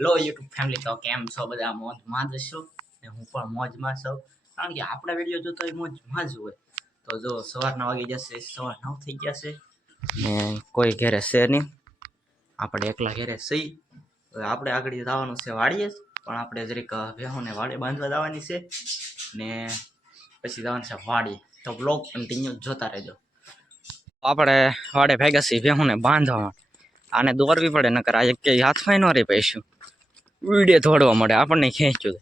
Hello YouTube family તો કેમ છો બધા? મોજમાં જ છો? ને હું પણ મોજમાં છું. કારણ કે આપણા વીડિયો જોતો હોય મોજમાં જ હોય. તો જો સવારના વાગી જશે, સવાર નવ થઈ ગયા છે. ને કોઈ ઘેરે છે નહીં. આપણે એકલા ઘેરે સહી આપણે આગળ જવાનું છે વાડીએ જ. પણ આપણે જરીક ને વાડે બાંધવા જવાની છે. ને પછી જવાનું છે વાડી તો બ્લોગ કન્ટિન્યુ જોતા રહેજો. આપણે વાડે ભેગા છીએ ભેહોને બાંધવા. આને દોરવી પડે, નકર આ એક હાથમાં ન રહી પૈસું. ઉડે થોડવા માટે આપણને ખેંચ્યું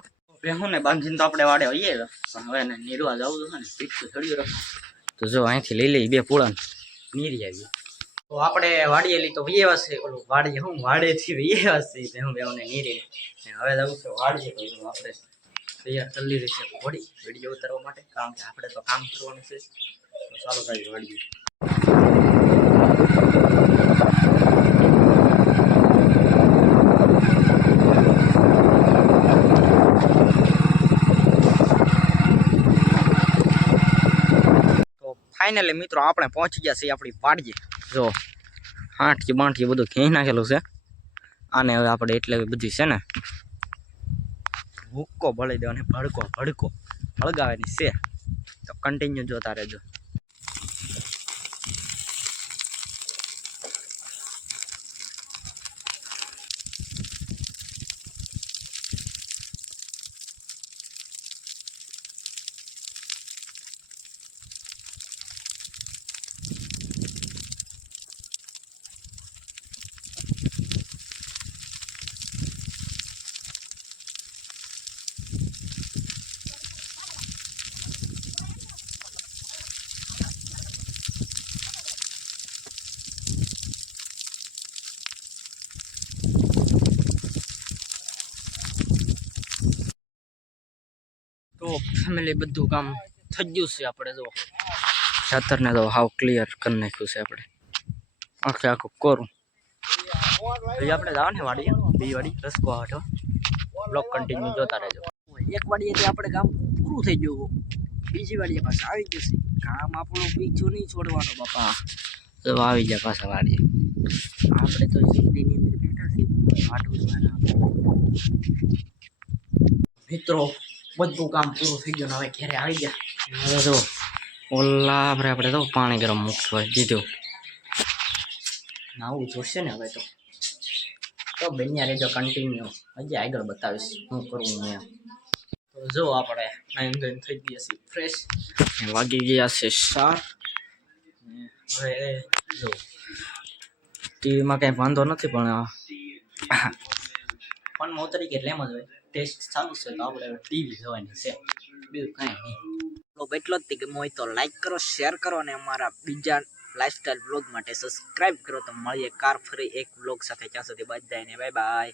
ભેહું ને બાંધીને તો આપણે વાડે પણ હવે ને નીરવા જવું છે ને પીઠું ચડ્યું રાખો તો જો અહીંથી લઈ લઈ બે પૂળા નીરી આવી. તો આપણે વાડીએ લઈ તો વૈયા છે ઓલું વાડીએ હું વાડેથી વૈયા છે ભેહું બેહુંને નીરી હવે જવું છે વાડીએ તો આપણે તૈયાર કરી લીધી છે ઘોડી વીડિયો ઉતારવા માટે. કારણ કે આપણે તો કામ કરવાનું છે. તો ચાલો કાંઈ વાડીએ તો ફાઇનલી મિત્રો, આપણે પહોંચી ગયા છીએ આપણી વાડીએ. જો હાંઠી બાંઠી બધું ખેંચી નાખેલું છે. આને હવે આપણે એટલે બધી છે ને, ભૂક્કો ભળી દેવાનો, ભડકો ભડકો હળગાવાની છે. તો કન્ટિન્યુ જોતા રહેજો. તો ફેમિલી બધું કામ થઈ ગયું છે આપણે જો. ખાતરને તો હાવ ક્લિયર કરી નાખ્યું છે આપણે. આખે આખું કોરું. ભાઈ આપણે ને વાડીએ, બી વાડી, રસકો હાટો બ્લોક કન્ટિન્યુ જોતા રહેજો. એક વાડીએથી આપણે કામ પૂરું થઈ ગયું બીજી વાડીએ પાછા આવી જશે કામ આપણું બીજું નહીં છોડવાનું બાપા. તો આવી જાય પાછા વાડીએ. આપણે તો જિંદગીની અંદર બેઠા છીએ. વાટવું મિત્રો બધું કામ પૂરું થઈ ગયું હવે ઘરે આવી ગયા. હવે જો ઓલા આપણે આપણે તો પાણી ગરમ મૂકવા દીધું નાવું જોશે ને હવે તો. તો બન્યા રહેજો કન્ટિન્યુ હજી આગળ બતાવીશ હું કરવું એમ. તો જો આપણે નાઈન ધોઈને થઈ ગયા છીએ ફ્રેશ વાગી ગયા છે સાર હવે જો. ટીવીમાં કંઈ વાંધો નથી પણ ફોનમાં ઉતરી એટલે એમ જ હોય. ટેસ્ટ ચાલુ છે તો આપણે ટીવી જોવાની છે. બીજું કાંઈ નહીં. એટલો જ કે મોય તો લાઈક કરો શેર કરો અને અમારા બીજા લાઇફસ્ટાઈલ બ્લોગ માટે સબસ્ક્રાઇબ કરો. તો મળીએ કાર ફરી એક બ્લોગ સાથે. ત્યાં સુધી બધાને બાય બાય